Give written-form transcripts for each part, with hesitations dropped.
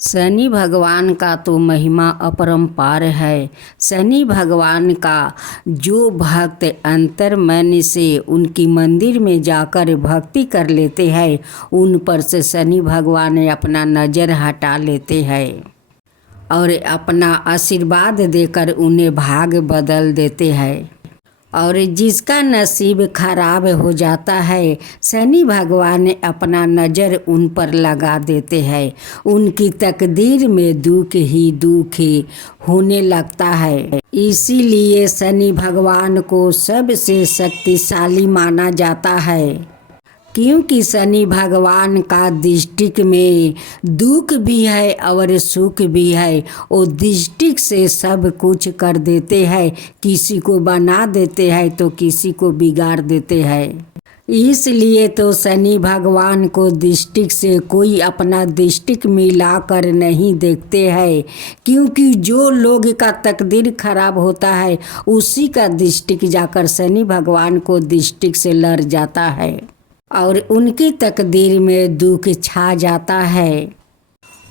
शनि भगवान का तो महिमा अपरंपार है। शनि भगवान का जो भक्त अंतर मन से उनकी मंदिर में जाकर भक्ति कर लेते हैं, उन पर से शनि भगवान अपना नज़र हटा लेते हैं और अपना आशीर्वाद देकर उन्हें भाग बदल देते हैं। और जिसका नसीब खराब हो जाता है, शनि भगवान अपना नज़र उन पर लगा देते हैं। उनकी तकदीर में दुख ही दुख होने लगता है। इसीलिए शनि भगवान को सबसे शक्तिशाली माना जाता है, क्योंकि शनि भगवान का दृष्टि में दुख भी है और सुख भी है। वो दृष्टि से सब कुछ कर देते हैं, किसी को बना देते हैं तो किसी को बिगाड़ देते हैं। इसलिए तो शनि भगवान को दृष्टि से कोई अपना दृष्टि मिला कर नहीं देखते हैं, क्योंकि जो लोग का तकदीर खराब होता है उसी का दृष्टि जाकर शनि भगवान को दृष्टि से लड़ जाता है और उनकी तकदीर में दुख छा जाता है।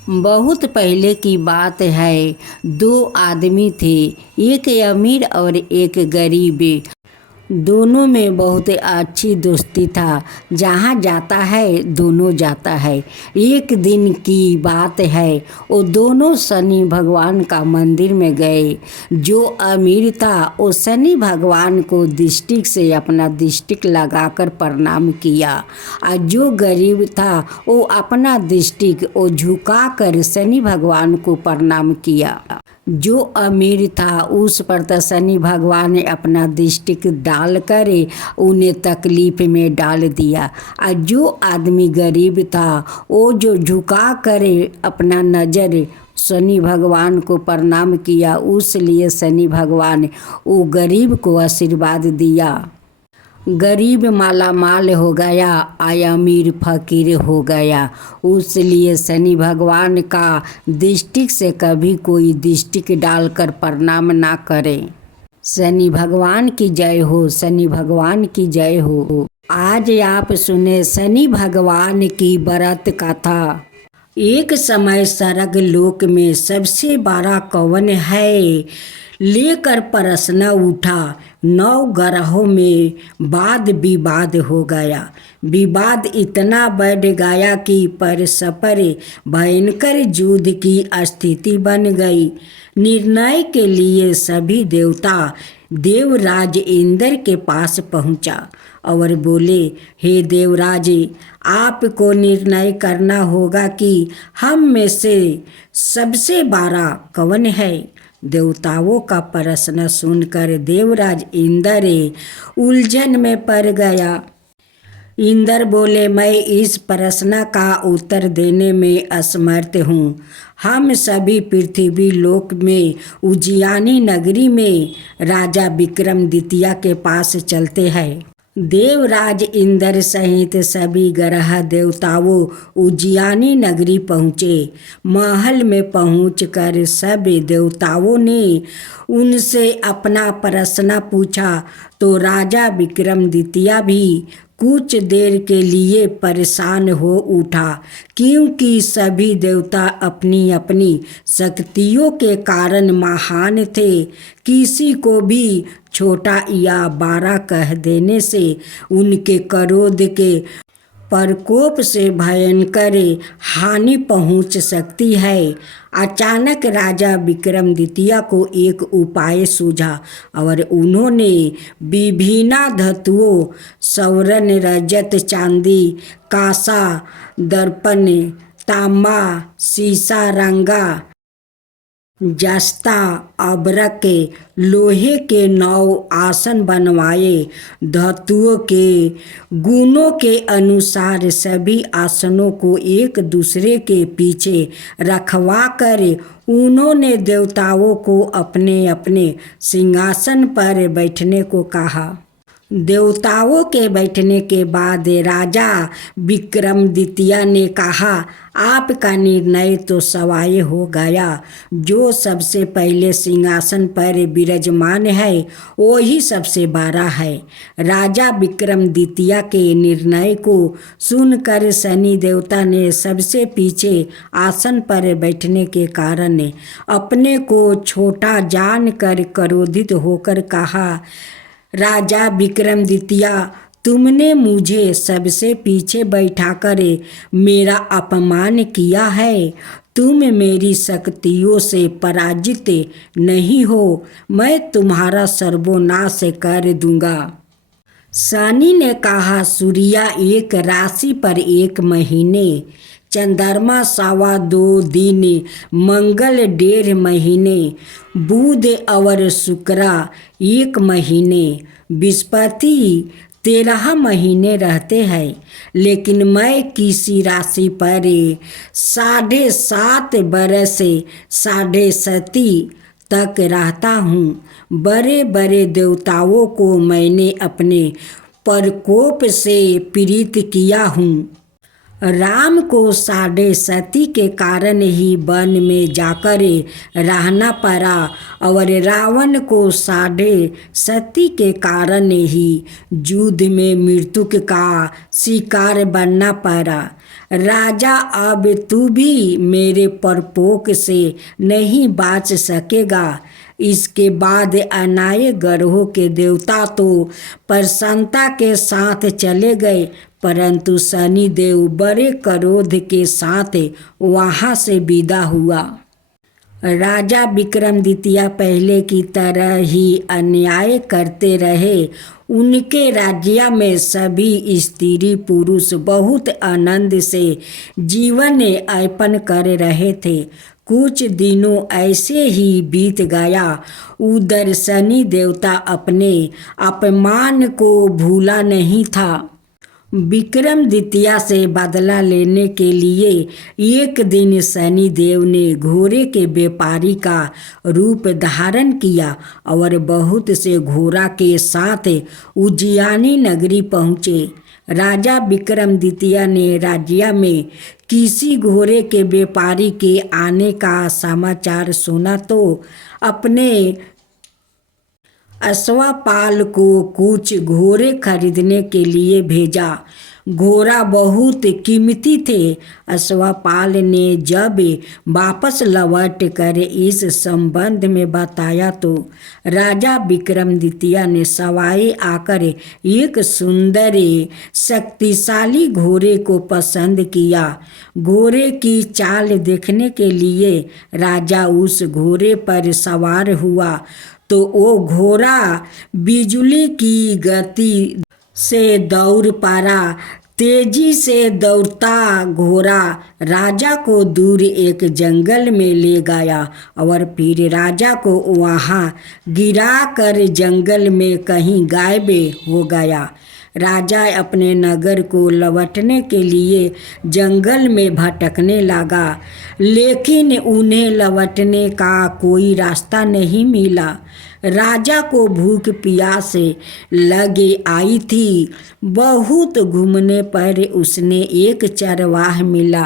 बहुत पहले की बात है, दो आदमी थे, एक अमीर और एक गरीब। दोनों में बहुत अच्छी दोस्ती था, जहाँ जाता है दोनों जाता है। एक दिन की बात है, वो दोनों शनि भगवान का मंदिर में गए। जो अमीर था वो शनि भगवान को दृष्टि से अपना दृष्टि लगाकर प्रणाम किया, और जो गरीब था वो अपना दृष्टि वो झुकाकर शनि भगवान को प्रणाम किया। जो अमीर था उस पर तो शनि भगवान ने अपना दृष्टि डाल कर उन्हें तकलीफ में डाल दिया, और जो आदमी गरीब था वो जो झुका कर अपना नज़र शनि भगवान को प्रणाम किया, उसलिए शनि भगवान वो गरीब को आशीर्वाद दिया। गरीब माला माल हो गया, अमीर फकीर हो गया। उसलिए शनि भगवान का दृष्टि से कभी कोई दृष्टि डालकर प्रणाम ना करे। शनि भगवान की जय हो, शनि भगवान की जय हो। आज आप सुने शनि भगवान की व्रत कथा। एक समय स्वर्ग लोक में सबसे बड़ा कौन है लेकर प्रश्न उठा। 9 ग्रहों में वाद विवाद हो गया। विवाद इतना बढ़ गया कि परस्पर भयंकर युद्ध की स्थिति बन गई। निर्णय के लिए सभी देवता देवराज इंद्र के पास पहुंचा और बोले, हे देवराज, आपको निर्णय करना होगा कि हम में से सबसे बड़ा कौन है। देवताओं का प्रश्न सुनकर देवराज इंद्र उलझन में पड़ गया। इंद्र बोले, मैं इस प्रश्न का उत्तर देने में असमर्थ हूँ। हम सभी पृथ्वी लोक में उज्जैनी नगरी में राजा विक्रमादित्य के पास चलते हैं। देवराज इंद्र सहित सभी ग्रह देवताओं उज्जैनी नगरी पहुँचे। महल में पहुंचकर सभी देवताओं ने उनसे अपना प्रश्न पूछा, तो राजा विक्रमादित्य भी कुछ देर के लिए परेशान हो उठा, क्योंकि सभी देवता अपनी अपनी शक्तियों के कारण महान थे। किसी को भी छोटा या बड़ा कह देने से उनके क्रोध के प्रकोप से भयंकर हानि पहुंच सकती है। अचानक राजा विक्रमादित्य को एक उपाय सूझा और उन्होंने विभिन्न धातुओं स्वर्ण, रजत, चांदी, कांसा, दर्पण, तांबा, शीशा, रंगा, जस्ता, अबरक, लोहे के 9 आसन बनवाए। धातुओं के गुणों के अनुसार सभी आसनों को एक दूसरे के पीछे रखवा कर उन्होंने देवताओं को अपने अपने सिंहासन पर बैठने को कहा। देवताओं के बैठने के बाद राजा विक्रमादित्य ने कहा, आपका निर्णय तो सवाय हो गया। जो सबसे पहले सिंहासन पर विराजमान है वही सबसे बड़ा है। राजा विक्रमादित्य के निर्णय को सुनकर शनि देवता ने सबसे पीछे आसन पर बैठने के कारण अपने को छोटा जानकर क्रोधित होकर कहा, राजा विक्रमादित्य, तुमने मुझे सबसे पीछे बैठाकर मेरा अपमान किया है। तुम मेरी शक्तियों से पराजित नहीं हो। मैं तुम्हारा सर्वनाश कर दूंगा। शनि ने कहा, सूर्य एक राशि पर 1 महीने, चंद्रमा 2.25 दिन, मंगल 1.5 महीने, बुध और शुक्र 1 महीने, बृहस्पति 13 महीने रहते हैं। लेकिन मैं किसी राशि पर 7.5 बरस 7.5 तक रहता हूँ। बड़े बड़े देवताओं को मैंने अपने प्रकोप से पीड़ित किया हूँ। राम को 7.5 के कारण ही वन में जाकर रहना पड़ा और रावण को 7.5 के कारण ही युद्ध में मृत्यु का शिकार बनना पड़ा। राजा, अब तू भी मेरे प्रकोप से नहीं बच सकेगा। इसके बाद अन्य ग्रहों के देवता तो प्रसन्नता के साथ चले गए, परंतु शनि देव बड़े क्रोध के साथ वहाँ से विदा हुआ। राजा विक्रमादित्य पहले की तरह ही अन्याय करते रहे। उनके राज्य में सभी स्त्री पुरुष बहुत आनंद से जीवन यापन कर रहे थे। कुछ दिनों ऐसे ही बीत गया। उधर शनि देवता अपने अपमान को भूला नहीं था। विक्रमादित्य से बदला लेने के लिए एक दिन शनि देव ने घोड़े के व्यापारी का रूप धारण किया और बहुत से घोड़ा के साथ उज्जैनी नगरी पहुँचे। राजा विक्रमादित्य ने राज्य में किसी घोड़े के व्यापारी के आने का समाचार सुना तो अपने अश्वपाल को कुछ घोड़े खरीदने के लिए भेजा। घोड़ा बहुत कीमती थे। अश्वपाल ने जब वापस लौट कर इस संबंध में बताया तो राजा विक्रमादित्य ने सवाए आकर एक सुंदर शक्तिशाली घोड़े को पसंद किया। घोड़े की चाल देखने के लिए राजा उस घोड़े पर सवार हुआ तो वो घोड़ा बिजली की गति से दौड़ पड़ा। तेजी से दौड़ता घोड़ा राजा को दूर एक जंगल में ले गया और फिर राजा को वहाँ गिराकर जंगल में कहीं गायब हो गया। राजा अपने नगर को लौटने के लिए जंगल में भटकने लगा, लेकिन उन्हें लौटने का कोई रास्ता नहीं मिला। राजा को भूख प्यास लगे आई थी। बहुत घूमने पर उसने एक चरवाहा मिला।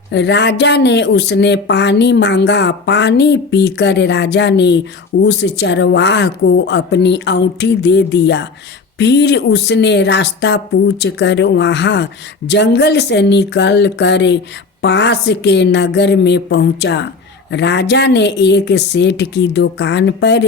राजा ने उसने पानी मांगा। पानी पीकर राजा ने उस चरवाहा को अपनी औंठी दे दिया। फिर उसने रास्ता पूछकर वहाँ जंगल से निकल कर पास के नगर में पहुँचा। राजा ने एक सेठ की दुकान पर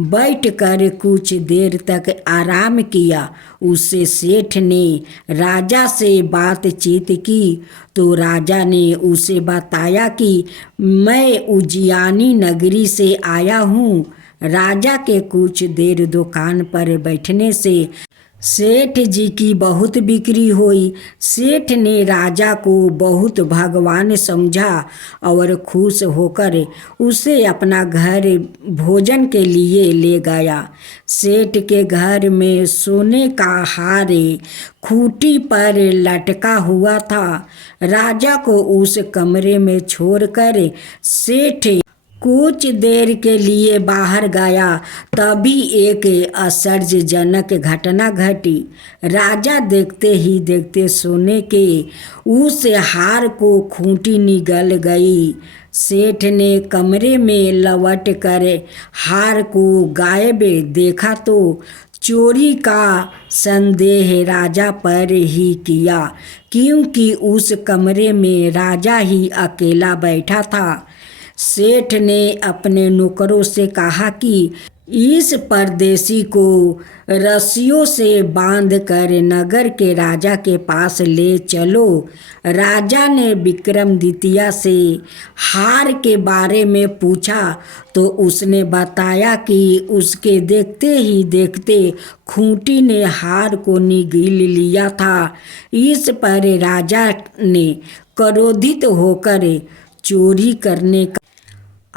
बैठकर कुछ देर तक आराम किया। उससे सेठ ने राजा से बातचीत की तो राजा ने उसे बताया कि मैं उज्जैनी नगरी से आया हूँ। राजा के कुछ देर दुकान पर बैठने से सेठ जी की बहुत बिक्री हुई। सेठ ने राजा को बहुत भगवान समझा और खुश होकर उसे अपना घर भोजन के लिए ले गया। सेठ के घर में सोने का हार खूंटी पर लटका हुआ था। राजा को उस कमरे में छोड़कर सेठ कुछ देर के लिए बाहर गया, तभी एक आश्चर्यजनक घटना घटी। राजा देखते ही देखते सोने के उस हार को खूंटी निगल गई। सेठ ने कमरे में लौट कर हार को गायब देखा तो चोरी का संदेह राजा पर ही किया, क्योंकि उस कमरे में राजा ही अकेला बैठा था। सेठ ने अपने नौकरों से कहा कि इस परदेसी को रस्सियों से बांधकर नगर के राजा के पास ले चलो। राजा ने विक्रमादित्य से हार के बारे में पूछा तो उसने बताया कि उसके देखते ही देखते खूंटी ने हार को निगल लिया था। इस पर राजा ने क्रोधित होकर चोरी करने का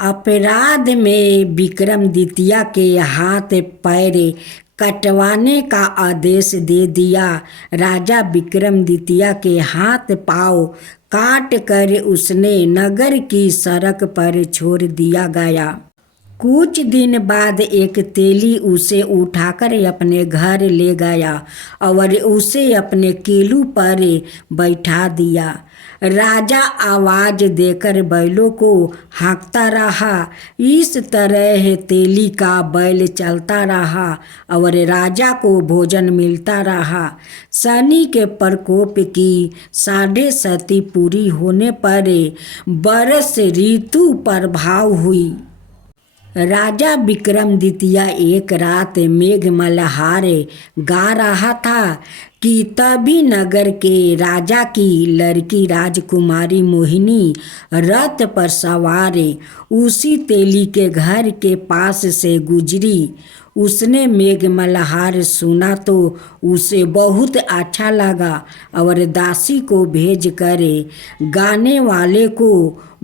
अपराध में विक्रमादित्य के हाथ पैर कटवाने का आदेश दे दिया। राजा विक्रमादित्य के हाथ पांव काट कर उसने नगर की सड़क पर छोड़ दिया गया। कुछ दिन बाद एक तेली उसे उठाकर अपने घर ले गया और उसे अपने किलू पर बैठा दिया। राजा आवाज देकर बैलों को हाँकता रहा। इस तरह तेली का बैल चलता रहा और राजा को भोजन मिलता रहा। शनि के प्रकोप की 7.5 पूरी होने पर वर्ष ऋतु प्रभाव हुई। राजा विक्रमादित्य एक रात मेघ मल्हार गा रहा था कि तभी नगर के राजा की लड़की राजकुमारी मोहिनी रथ पर सवार उसी तेली के घर के पास से गुजरी। उसने मेघ मल्हार सुना तो उसे बहुत अच्छा लगा और दासी को भेज कर गाने वाले को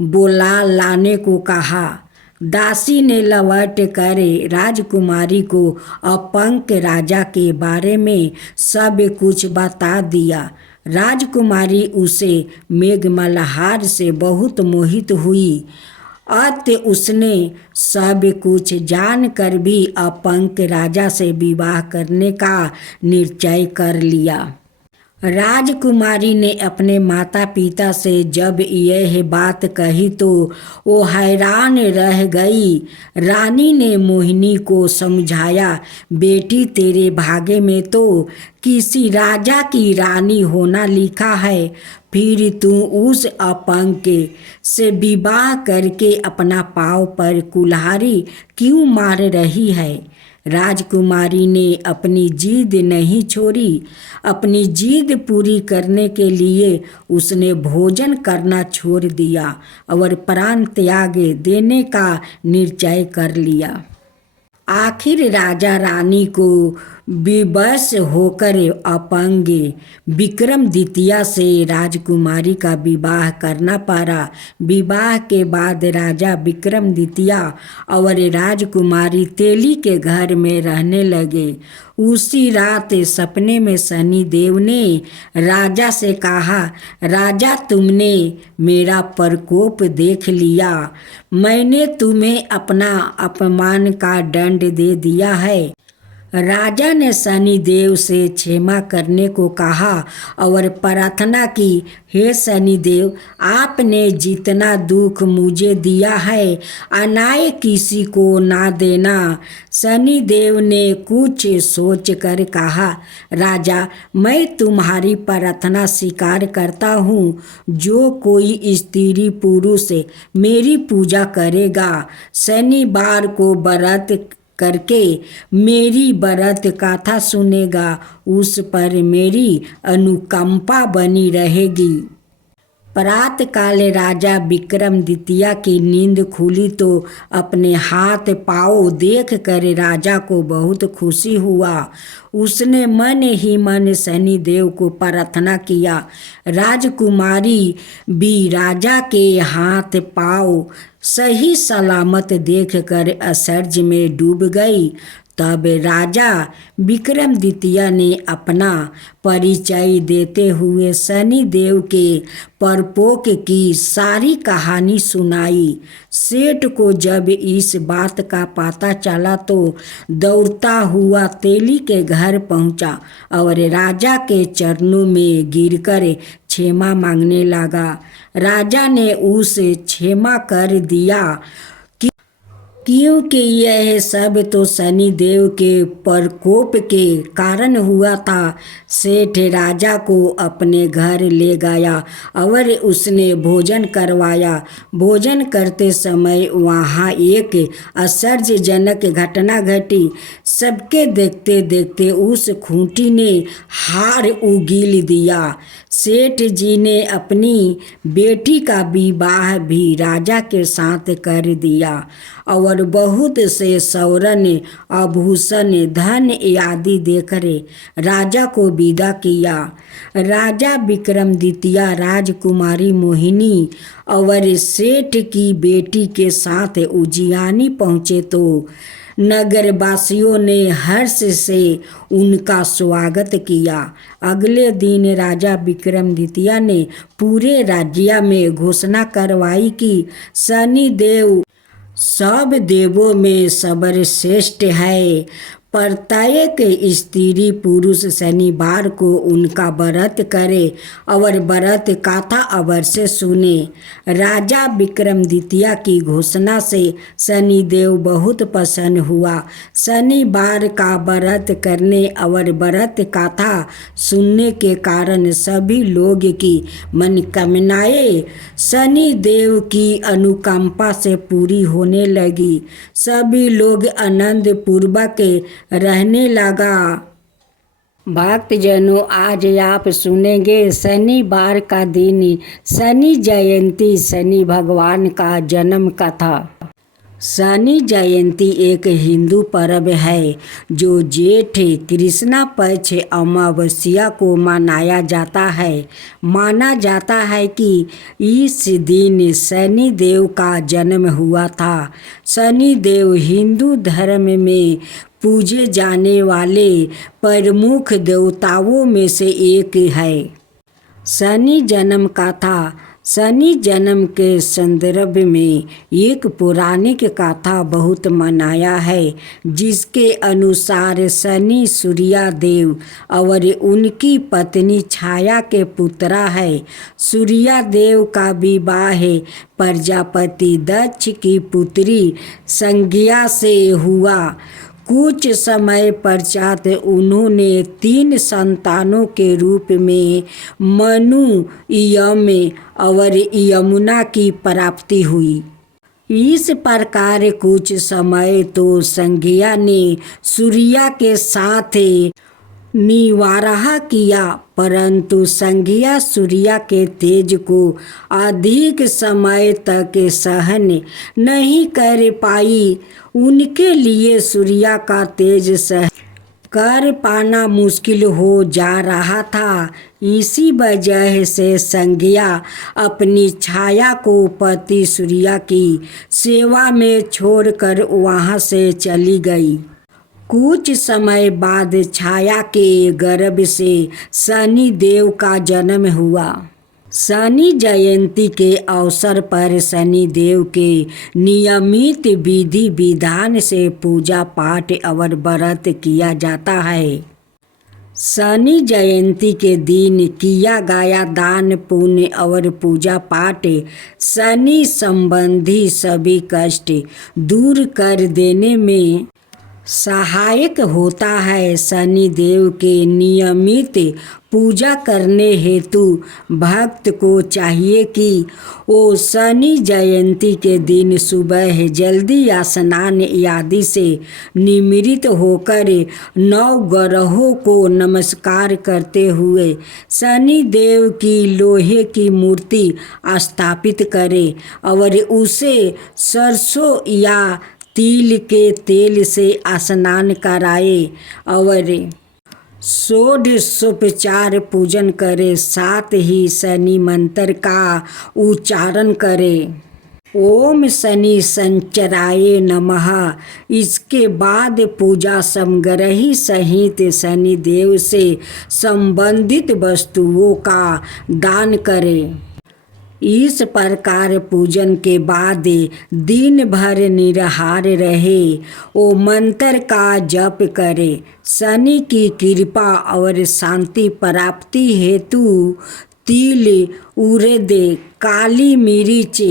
बुला लाने को कहा। दासी ने लौट कर राजकुमारी को अपंक राजा के बारे में सब कुछ बता दिया। राजकुमारी उसे मेघ मल्हार से बहुत मोहित हुई। अत उसने सब कुछ जानकर भी अपंक राजा से विवाह करने का निश्चय कर लिया। राजकुमारी ने अपने माता पिता से जब यह बात कही तो वो हैरान रह गई। रानी ने मोहिनी को समझाया, बेटी तेरे भाग्य में तो किसी राजा की रानी होना लिखा है, फिर तू उस अपंग से विवाह करके अपना पाँव पर कुल्हाड़ी क्यों मार रही है। राजकुमारी ने अपनी जिद नहीं छोड़ी। अपनी जिद पूरी करने के लिए उसने भोजन करना छोड़ दिया और प्राण त्याग देने का निश्चय कर लिया। आखिर राजा रानी को विवश होकर अपंग विक्रमादित्य से राजकुमारी का विवाह करना पड़ा। विवाह के बाद राजा विक्रमादित्य और राजकुमारी तेली के घर में रहने लगे। उसी रात सपने में शनि देव ने राजा से कहा, राजा तुमने मेरा प्रकोप देख लिया, मैंने तुम्हें अपना अपमान का दंड दे दिया है। राजा ने शनि देव से क्षमा करने को कहा और प्रार्थना की, हे शनि देव, आपने जितना दुख मुझे दिया है अनाय किसी को ना देना। शनि देव ने कुछ सोच कर कहा, राजा मैं तुम्हारी प्रार्थना स्वीकार करता हूँ। जो कोई स्त्री पुरुष मेरी पूजा करेगा, शनिवार को व्रत करके मेरी व्रत कथा सुनेगा, उस पर मेरी अनुकंपा बनी रहेगी। प्रातःकाल राजा विक्रमादित्य की नींद खुली तो अपने हाथ पाँव देख कर राजा को बहुत खुशी हुआ। उसने मन ही मन शनि देव को प्रार्थना किया। राजकुमारी भी राजा के हाथ पाँव सही सलामत देखकर आश्चर्य में डूब गई। तब राजा विक्रमादित्य ने अपना परिचय देते हुए शनि देव के परपोक की सारी कहानी सुनाई। सेठ को जब इस बात का पता चला तो दौड़ता हुआ तेली के घर पहुंचा और राजा के चरणों में गिरकर क्षमा मांगने लगा। राजा ने उसे क्षमा कर दिया क्योंकि यह सब तो शनि देव के प्रकोप के कारण हुआ था। सेठ राजा को अपने घर ले गया और उसने भोजन करवाया। भोजन करते समय वहाँ एक आश्चर्यजनक घटना घटी। सबके देखते देखते उस खूंटी ने हार उगील दिया। सेठ जी ने अपनी बेटी का विवाह भी राजा के साथ कर दिया और बहुत से स्वर्ण आभूषण धन आदि देकर राजा को विदा किया। राजा विक्रमादित्य राजकुमारी मोहिनी और सेठ की बेटी के साथ उज्जैनी पहुँचे तो नगरवासियों ने हर्ष से उनका स्वागत किया। अगले दिन राजा विक्रमादित्य ने पूरे राज्य में घोषणा करवाई कि शनि देव सब देवों में सर्वश्रेष्ठ है। प्रत्येक स्त्री पुरुष शनिवार को उनका व्रत करे और व्रत कथा अवश्य सुने। राजा विक्रमादित्य की घोषणा से शनिदेव बहुत प्रसन्न हुआ। शनिवार का व्रत करने और व्रत कथा सुनने के कारण सभी लोग की मनोकामनाएं शनिदेव की अनुकंपा से पूरी होने लगी। सभी लोग आनंद पूर्वक रहने लगा। भक्तजनों, आज आप सुनेंगे शनिवार का दिन, शनि जयंती, शनि भगवान का जन्म कथा। शनि जयंती एक हिंदू पर्व है जो जेठ कृष्णा पक्ष अमावस्या को मनाया जाता है। माना जाता है कि इस दिन शनि देव का जन्म हुआ था। शनि देव हिंदू धर्म में पूजे जाने वाले प्रमुख देवताओं में से एक है। शनि जन्म कथा। शनि जन्म के संदर्भ में एक पौराणिक कथा बहुत मनाया है, जिसके अनुसार शनि सूर्य देव और उनकी पत्नी छाया के पुत्र है। सूर्य देव का विवाह प्रजापति दक्ष की पुत्री संज्ञा से हुआ। कुछ समय पश्चात उन्होंने 3 संतानों के रूप में मनु, यम और यमुना की प्राप्ति हुई। इस प्रकार कुछ समय तो संज्ञा ने सूर्य के साथ निवारह किया, परंतु संज्ञा सूर्य के तेज को अधिक समय तक सहन नहीं कर पाई। उनके लिए सूर्य का तेज सह कर पाना मुश्किल हो जा रहा था। इसी वजह से संज्ञा अपनी छाया को पति सूर्य की सेवा में छोड़कर वहां से चली गई। कुछ समय बाद छाया के गर्भ से शनि देव का जन्म हुआ। शनि जयंती के अवसर पर शनि देव के नियमित विधि विधान से पूजा पाठ और व्रत किया जाता है। शनि जयंती के दिन किया गया दान पुण्य और पूजा पाठ शनि संबंधी सभी कष्ट दूर कर देने में सहायक होता है। शनि देव के नियमित पूजा करने हेतु भक्त को चाहिए कि वो शनि जयंती के दिन सुबह जल्दी स्नान आदि से निवृत्त होकर 9 ग्रहों को नमस्कार करते हुए शनि देव की लोहे की मूर्ति स्थापित करे और उसे सरसों या तिल के तेल से स्नान कराए और षोडशोपचार पूजन करे। साथ ही शनि मंत्र का उच्चारण करे। ओम शनि संचराय नमः। इसके बाद पूजा समग्रही सहित शनि देव से संबंधित वस्तुओं का दान करें। इस प्रकार पूजन के बाद दिन भर निराहार रहे। ओ मंत्र का जप करे। शनि की कृपा और शांति प्राप्ति हेतु तिल, उड़द, काली मिर्च,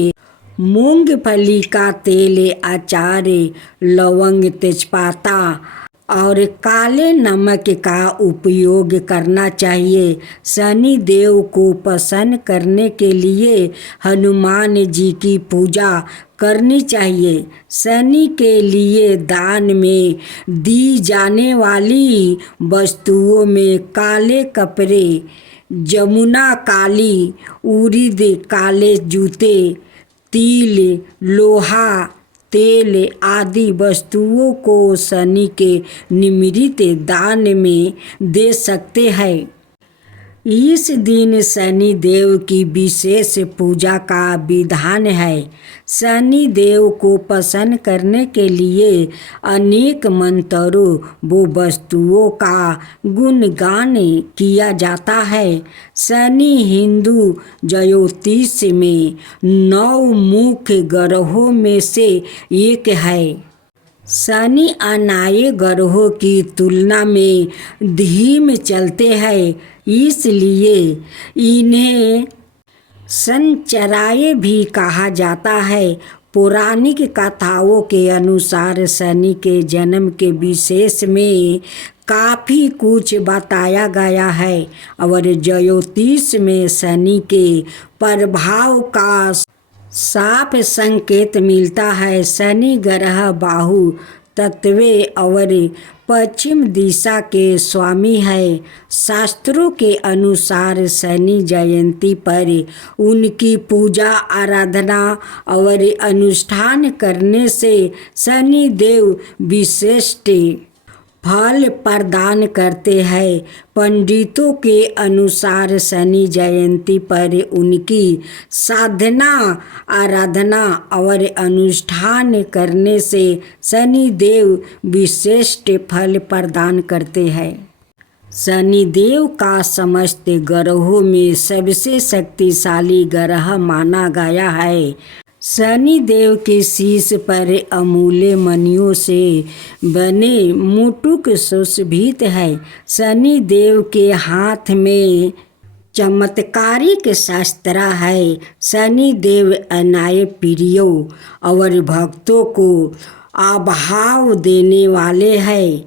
मूंगफली का तेल, अचार, लौंग, तेजपत्ता और काले नमक का उपयोग करना चाहिए। शनि देव को प्रसन्न करने के लिए हनुमान जी की पूजा करनी चाहिए। शनि के लिए दान में दी जाने वाली वस्तुओं में काले कपड़े, जमुना काली, उड़द काले जूते, तिल, लोहा, तेल आदि वस्तुओं को शनि के निमित्त दान में दे सकते हैं। इस दिन शनि देव की विशेष पूजा का विधान है। शनि देव को प्रसन्न करने के लिए अनेक मंत्रों व वस्तुओं का गुणगान किया जाता है। शनि हिंदू ज्योतिष में 9 मुख्य ग्रहों में से एक है। शनि अन्य ग्रहों की तुलना में धीमे चलते हैं, इसलिए इन्हें संचराय भी कहा जाता है। पौराणिक कथाओं के अनुसार शनि के जन्म के विशेष में काफ़ी कुछ बताया गया है और ज्योतिष में शनि के प्रभाव का साफ संकेत मिलता है। शनि ग्रह बाहु तत्व और पश्चिम दिशा के स्वामी है। शास्त्रों के अनुसार शनि जयंती पर उनकी पूजा आराधना और अनुष्ठान करने से शनि देव विशिष्ट फल प्रदान करते हैं। पंडितों के अनुसार शनि जयंती पर उनकी साधना, आराधना और अनुष्ठान करने से शनि देव विशिष्ट फल प्रदान करते हैं। शनि देव का समस्त ग्रहों में सबसे शक्तिशाली ग्रह माना गया है। शनि देव के शीश पर अमूल्य मणियों से बने मुकुट सुशोभित है। शनि देव के हाथ में चमत्कारिक शस्त्र है। शनि देव अन्याय प्रियों और भक्तों को अभाव देने वाले हैं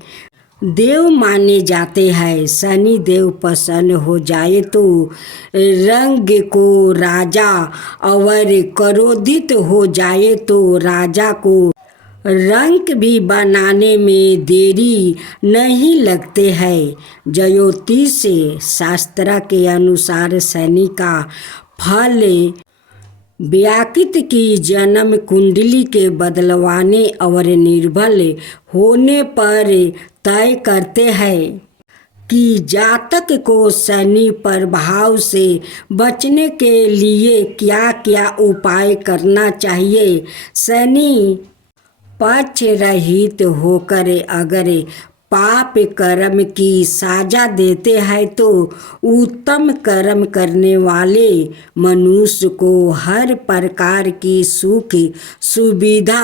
देव माने जाते हैं। शनि देव प्रसन्न हो जाए तो रंग को राजा और क्रोधित हो जाए तो राजा को रंग भी बनाने में देरी नहीं लगते हैं। ज्योतिष शास्त्र के अनुसार शनि का फल व्यक्ति की जन्म कुंडली के बदलवाने और निर्बल होने पर तय करते हैं कि जातक को शनि प्रभाव से बचने के लिए क्या क्या उपाय करना चाहिए। शनि पक्ष रहित होकर अगर पाप कर्म की सजा देते हैं तो उत्तम कर्म करने वाले मनुष्य को हर प्रकार की सुख सुविधा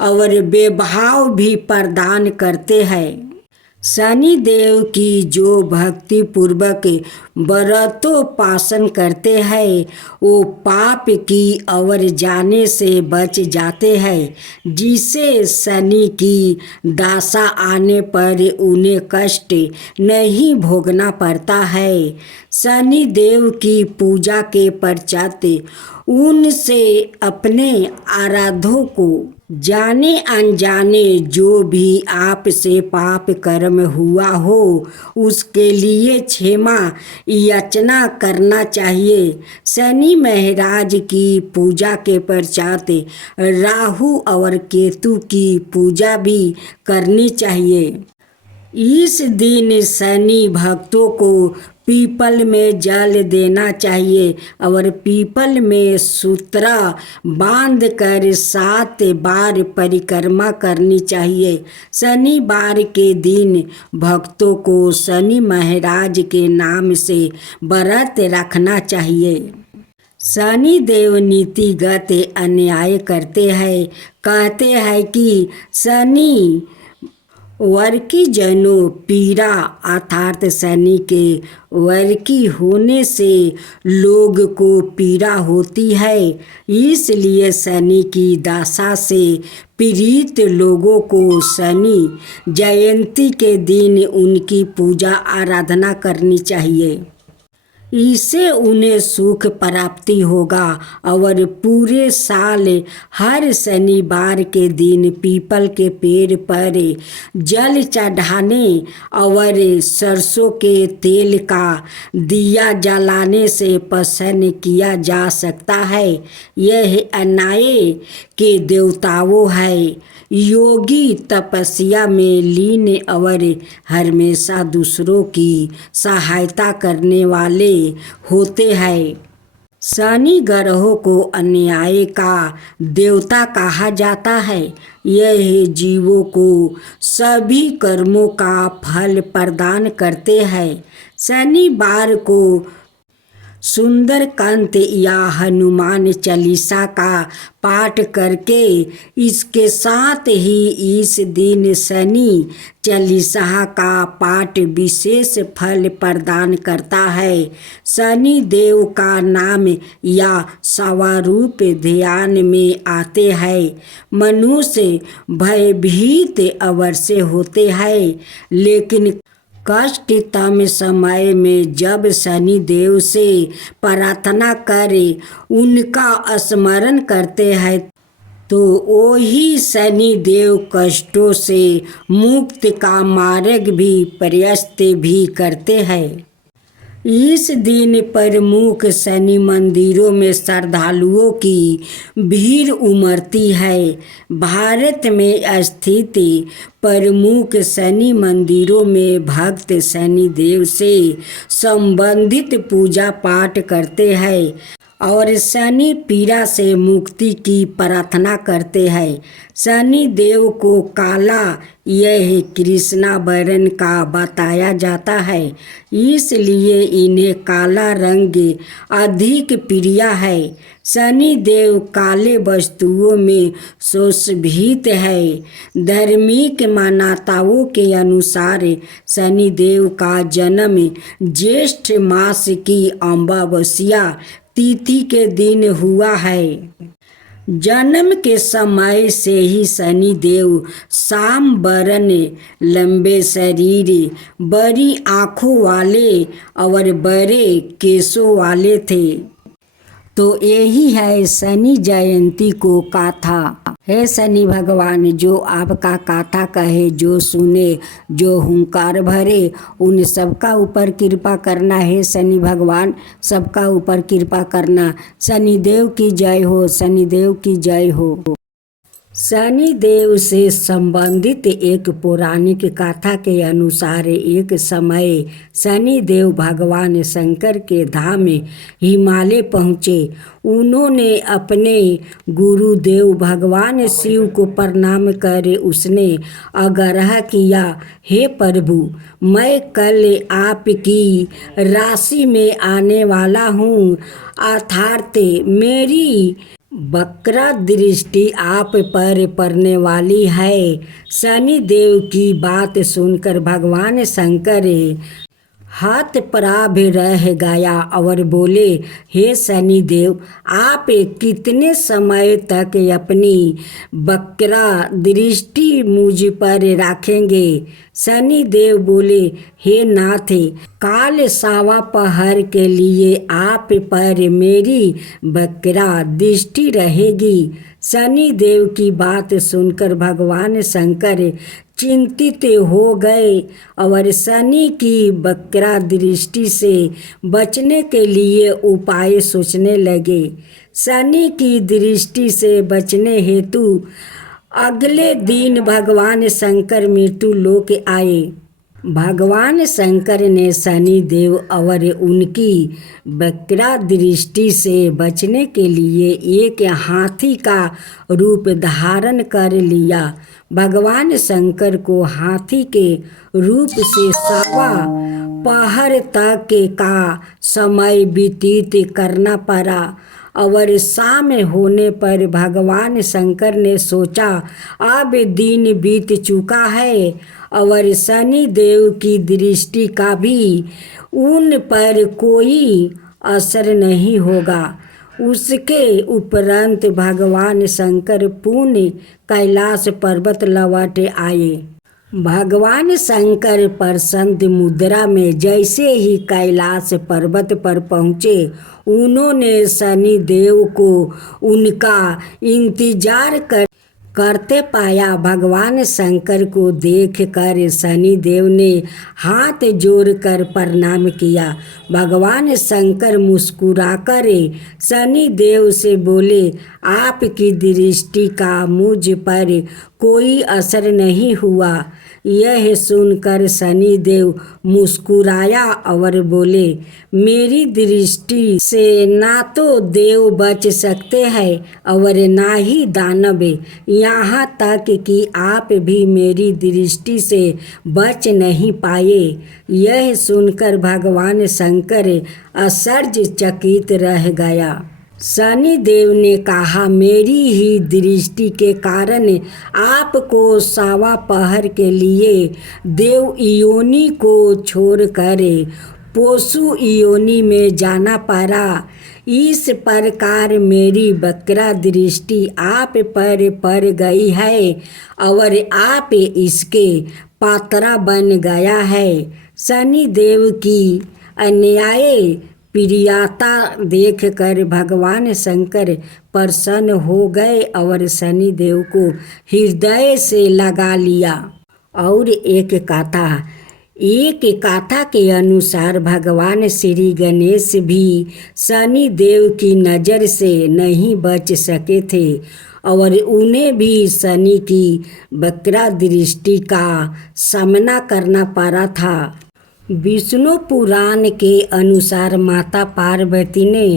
और वैभव भी प्रदान करते हैं। शनि देव की जो भक्ति पूर्वक व्रतोपासन करते हैं वो पाप की ओर जाने से बच जाते हैं, जिसे शनि की दशा आने पर उन्हें कष्ट नहीं भोगना पड़ता है। शनि देव की पूजा के पश्चात उनसे अपने आराधों को जाने अनजाने जो भी आपसे पाप कर्म हुआ हो उसके लिए क्षमा याचना करना चाहिए। शनि महाराज की पूजा के पश्चात राहु और केतु की पूजा भी करनी चाहिए। इस दिन शनि भक्तों को पीपल में जल देना चाहिए और पीपल में सूत्रा बांध कर 7 बार परिक्रमा करनी चाहिए। शनिवार के दिन भक्तों को शनि महाराज के नाम से व्रत रखना चाहिए। शनि देव नीतिगत अन्याय करते हैं। कहते हैं कि शनि वर्की जनो पीड़ा अर्थात शनि के वर्की होने से लोग को पीड़ा होती है। इसलिए शनि की दशा से पीड़ित लोगों को शनि जयंती के दिन उनकी पूजा आराधना करनी चाहिए। इससे उन्हें सुख प्राप्ति होगा और पूरे साल हर शनिवार के दिन पीपल के पेड़ पर जल चढ़ाने और सरसों के तेल का दिया जलाने से प्रसन्न किया जा सकता है। यह अन्याय के देवताओं है। योगी तपस्या में लीन और हमेशा दूसरों की सहायता करने वाले होते हैं। शनि ग्रहों को अन्याय का देवता कहा जाता है। यह जीवों को सभी कर्मों का फल प्रदान करते हैं। शनिवार को सुंदरकांड या हनुमान चालीसा का पाठ करके इसके साथ ही इस दिन शनि चालीसा का पाठ विशेष फल प्रदान करता है। शनि देव का नाम या स्वरूप ध्यान में आते हैं। मनुष्य भयभीत अवश्य होते हैं, लेकिन कष्टतम समय में जब शनि देव से प्रार्थना करे उनका स्मरण करते हैं तो वही शनि देव कष्टों से मुक्ति का मार्ग भी प्रशस्त भी करते हैं। इस दिन प्रमुख शनि मंदिरों में श्रद्धालुओं की भीड़ उमड़ती है। भारत में स्थित प्रमुख शनि मंदिरों में भक्त शनि देव से संबंधित पूजा पाठ करते हैं और शनि पीड़ा से मुक्ति की प्रार्थना करते हैं। शनि देव को काला यह कृष्णा वर्ण का बताया जाता है, इसलिए इन्हें काला रंग अधिक प्रिय है। शनि देव काले वस्तुओं में सुशोभित है। धार्मिक मान्यताओं के अनुसार शनि देव का जन्म ज्येष्ठ मास की अमावस्या तिथि के दिन हुआ है। जन्म के समय से ही शनि देव श्याम वर्ण, लंबे शरीर, बड़ी आँखों वाले और बड़े केशों वाले थे। तो यही है शनि जयंती को गाथा। हे शनि भगवान, जो आपका गाथा कहे, जो सुने, जो हुंकार भरे, उन सबका ऊपर कृपा करना है। शनि भगवान सबका ऊपर कृपा करना। शनिदेव की जय हो, शनिदेव की जय हो। शनि देव से संबंधित एक पौराणिक कथा के अनुसार एक समय शनि देव भगवान शंकर के धाम हिमालय पहुँचे। उन्होंने अपने गुरुदेव भगवान शिव को प्रणाम कर उसने आग्रह किया, हे प्रभु, मैं कल आपकी राशि में आने वाला हूँ, अर्थात मेरी वक्र दृष्टि आप पर पड़ने वाली है। शनि देव की बात सुनकर भगवान शंकर हाथ प्राभ रह गया और बोले, हे शनि देव, आप कितने समय तक अपनी वक्र दृष्टि मुझ पर रखेंगे। शनि देव बोले, हे नाथ, काल सवा पहर के लिए आप पर मेरी वक्र दृष्टि रहेगी। शनि देव की बात सुनकर भगवान शंकर चिंतित हो गए और शनि की वक्र दृष्टि से बचने के लिए उपाय सोचने लगे। शनि की दृष्टि से बचने हेतु अगले दिन भगवान शंकर मृत्यु लोक आए। भगवान शंकर ने शनि देव और उनकी वक्रा दृष्टि से बचने के लिए एक हाथी का रूप धारण कर लिया। भगवान शंकर को हाथी के रूप से 1.25 पहर तक का समय व्यतीत करना पड़ा और शाम होने पर भगवान शंकर ने सोचा अब दिन बीत चुका है और शनि देव की दृष्टि का भी उन पर कोई असर नहीं होगा। उसके उपरांत भगवान शंकर पुनः कैलाश पर्वत लौट आए। भगवान शंकर प्रसन्न मुद्रा में जैसे ही कैलाश पर्वत पर पहुँचे, उन्होंने शनि देव को उनका इंतजार करते पाया। भगवान शंकर को देखकर शनि देव ने हाथ जोड़कर प्रणाम किया। भगवान शंकर मुस्कुराकर शनि देव से बोले, आपकी दृष्टि का मुझ पर कोई असर नहीं हुआ। यह सुनकर शनि देव मुस्कुराया और बोले, मेरी दृष्टि से ना तो देव बच सकते हैं और ना ही दानव, यहाँ तक कि आप भी मेरी दृष्टि से बच नहीं पाए। यह सुनकर भगवान शंकर आश्चर्यचकित रह गया। शनि देव ने कहा, मेरी ही दृष्टि के कारण आपको 1.25 पहर के लिए देव योनि को छोड़कर पशु योनि में जाना पड़ा। इस प्रकार मेरी वक्रा दृष्टि आप पर पड़ गई है और आप इसके पात्र बन गया है। शनि देव की अन्याय प्रियता देखकर भगवान शंकर प्रसन्न हो गए और शनि देव को हृदय से लगा लिया। और एक कथा के अनुसार भगवान श्री गणेश भी शनि देव की नज़र से नहीं बच सके थे और उन्हें भी शनि की वक्रा दृष्टि का सामना करना पड़ा था। विष्णु पुराण के अनुसार माता पार्वती ने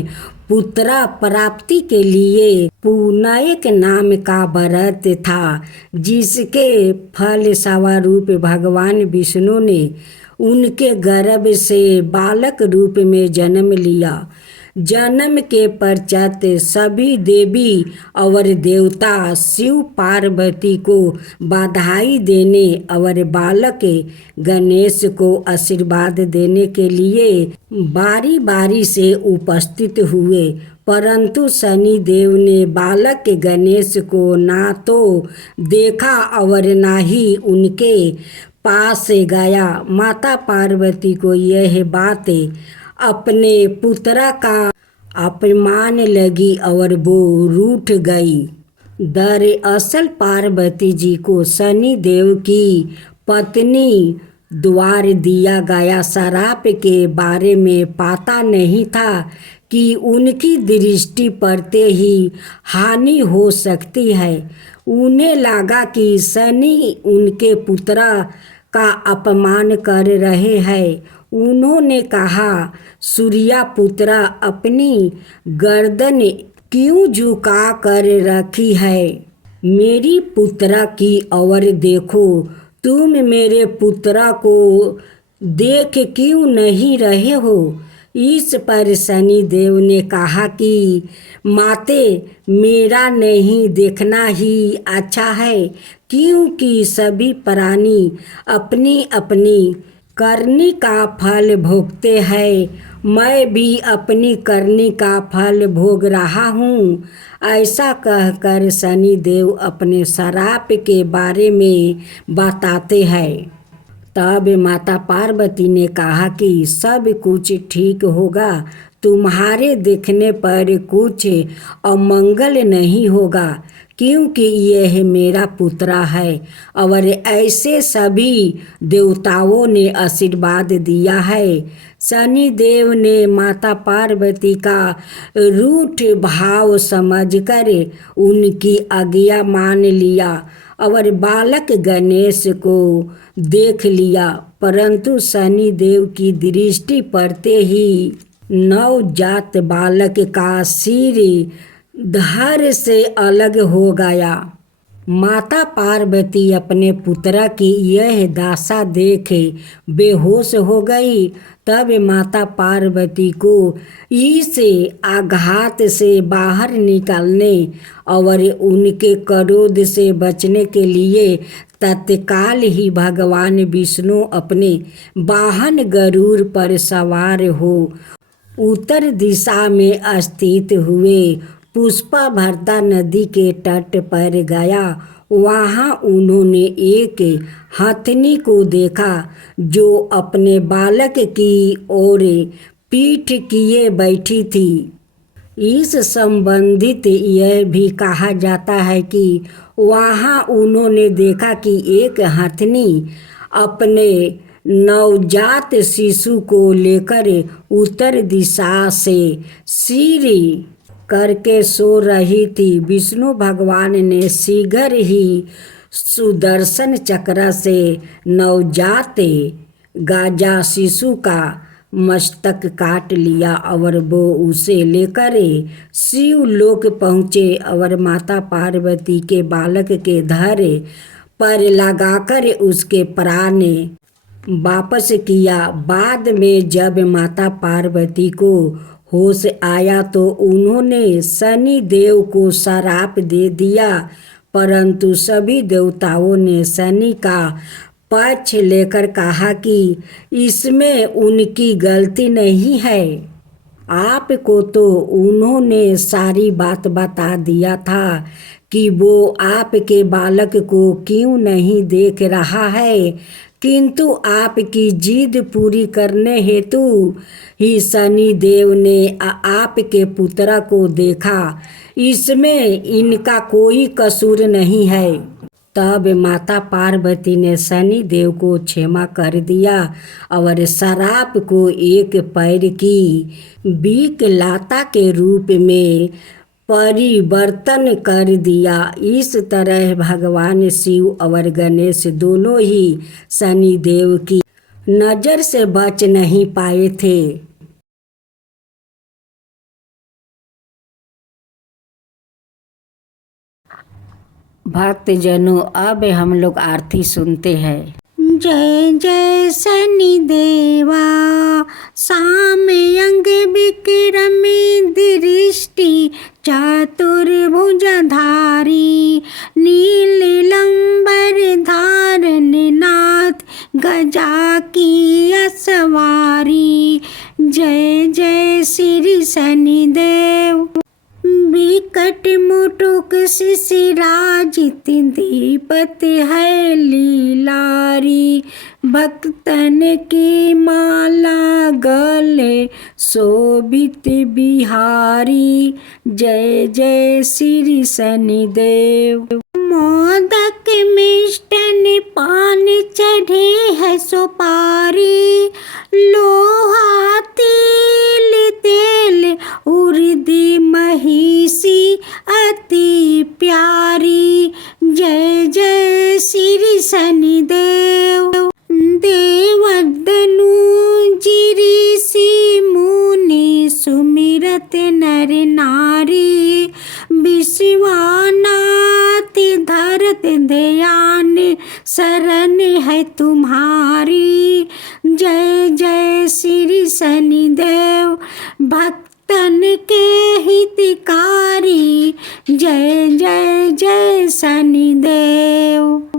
पुत्र प्राप्ति के लिए पुनायक नाम का व्रत था, जिसके फल स्वरूप भगवान विष्णु ने उनके गर्भ से बालक रूप में जन्म लिया। जन्म के पश्चात सभी देवी और देवता शिव पार्वती को बधाई देने और बालक गणेश को आशीर्वाद देने के लिए बारी बारी से उपस्थित हुए, परंतु शनि देव ने बालक गणेश को ना तो देखा और ना ही उनके पास गया। माता पार्वती को यह बात अपने पुत्र का अपमान लगी और वो रूठ गई। दरअसल पार्वती जी को शनि देव की पत्नी द्वारा दिया गया श्राप के बारे में पता नहीं था कि उनकी दृष्टि पड़ते ही हानि हो सकती है। उन्हें लगा कि शनि उनके पुत्र का अपमान कर रहे हैं। उन्होंने कहा, सूर्या पुत्र, अपनी गर्दन क्यों झुका कर रखी है? मेरी पुत्र की ओर देखो। तुम मेरे पुत्र को देख क्यों नहीं रहे हो? इस पर शनि देव ने कहा कि माते, मेरा नहीं देखना ही अच्छा है, क्योंकि सभी प्राणी अपनी अपनी करनी का फल भोगते हैं। मैं भी अपनी करनी का फल भोग रहा हूँ। ऐसा कहकर शनि देव अपने श्राप के बारे में बताते हैं। तब माता पार्वती ने कहा कि सब कुछ ठीक होगा, तुम्हारे देखने पर कुछ अमंगल नहीं होगा, क्योंकि यह मेरा पुत्र है। और ऐसे सभी देवताओं ने आशीर्वाद दिया है। शनि देव ने माता पार्वती का रूठ भाव समझकर उनकी आज्ञा मान लिया और बालक गणेश को देख लिया, परंतु शनिदेव की दृष्टि पड़ते ही नवजात बालक का सिर धड़ से अलग हो गया। माता पार्वती अपने पुत्र की यह दशा देख बेहोश हो गई। तब माता पार्वती को इस आघात से बाहर निकलने और उनके क्रोध से बचने के लिए तत्काल ही भगवान विष्णु अपने वाहन गरुड़ पर सवार हो उत्तर दिशा में स्थित हुए पुष्पाभर्ता नदी के तट पर गया। वहाँ उन्होंने एक हथनी को देखा जो अपने बालक की ओर पीठ किए बैठी थी। इस संबंधित यह भी कहा जाता है कि वहाँ उन्होंने देखा कि एक हथनी अपने नवजात शिशु को लेकर उत्तर दिशा से सिर करके सो रही थी। विष्णु भगवान ने शीघ्र ही सुदर्शन चक्र से नवजात गाजा शिशु का मस्तक काट लिया और वो उसे लेकर शिवलोक पहुँचे और माता पार्वती के बालक के धड़ पर लगाकर उसके प्राण वापस किया। बाद में जब माता पार्वती को होश आया तो उन्होंने शनि देव को श्राप दे दिया, परंतु सभी देवताओं ने शनि का पक्ष लेकर कहा कि इसमें उनकी गलती नहीं है। आपको तो उन्होंने सारी बात बता दिया था कि वो आपके बालक को क्यों नहीं देख रहा है, किंतु आपकी जिद पूरी करने हेतु ही शनि देव ने आपके पुत्र को देखा। इसमें इनका कोई कसूर नहीं है। तब माता पार्वती ने शनि देव को क्षमा कर दिया और श्राप को एक पैर की विकलाता के रूप में परिवर्तन कर दिया। इस तरह भगवान शिव और गणेश दोनों ही शनि देव की नज़र से बच नहीं पाए थे। भक्तजनों, अब हम लोग आरती सुनते हैं। जय जय शनि देवा, सामयंग विक्रमी दृष्टि चतुर्भुजधारी, नीलंबर धारण नाथ गजा की असवारी। जय जय श्री शनि देव, विकट मुटुक शिशिराजित दीपत है लीलारी, भक्तन की माला गले शोभित बिहारी। जय जय श्री शनि देव। मोदक मिष्टन पान चढ़े है सुपारी, लोहा तिल तेल उर्दी महिषी अति प्यारी। जय जय श्री शनि देव। देवदनु ऋषि मुनि सुमिरत नर नारी, विश्वनाथ धरत ध्यान शरण है तुम्हारी। जय जय श्री शनि देव, भक्तन के हितकारी। जय जय जय शनि देव।